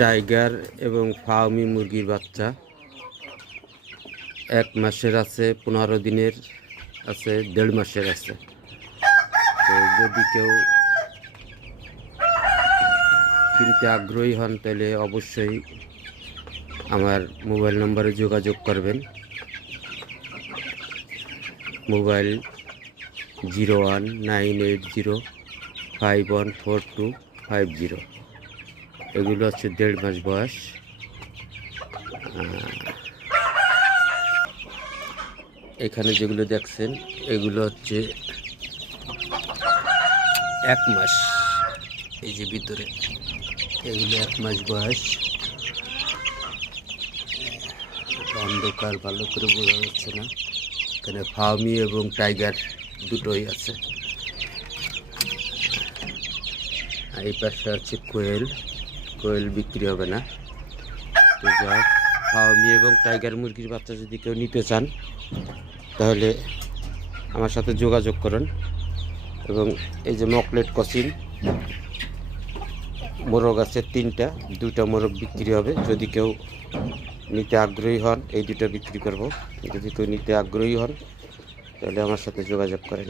Tiger এবং Fermi মুরগির বাচ্চা 1 মাসের আছে, 15 দিনের আছে, 1.5 মাসের আছে। তো যদি কেউ কিনতে আগ্রহী হন তাহলে অবশ্যই আমার মোবাইল নম্বরে যোগাযোগ করবেন। মোবাইল 0198051425 এগুলো হচ্ছে 1.5 মাস বয়স। এখানে যেগুলো দেখছেন এগুলো হচ্ছে 1 মাস। এই যে ভিতরে এগুলো 1 মাস বয়স। অন্ধকার ভালো করে বোঝা যাচ্ছে না। এখানে ফার্মি এবং টাইগার দুটোই আছে। এই পাশে আছে কোয়েল বিক্রি হবে না। তো যা ফার্মি এবং টাইগার মুরগির বাচ্চা যদি কেউ নিতে চান তাহলে আমার সাথে যোগাযোগ করুন। এবং এই যে মকলেট কসিন মোরগ আছে 3টা, 2টা মোরগ বিক্রি হবে। যদি কেউ নিতে আগ্রহী হন এই 2টা বিক্রি করব। যদি কেউ নিতে আগ্রহী হন তাহলে আমার সাথে যোগাযোগ করেন।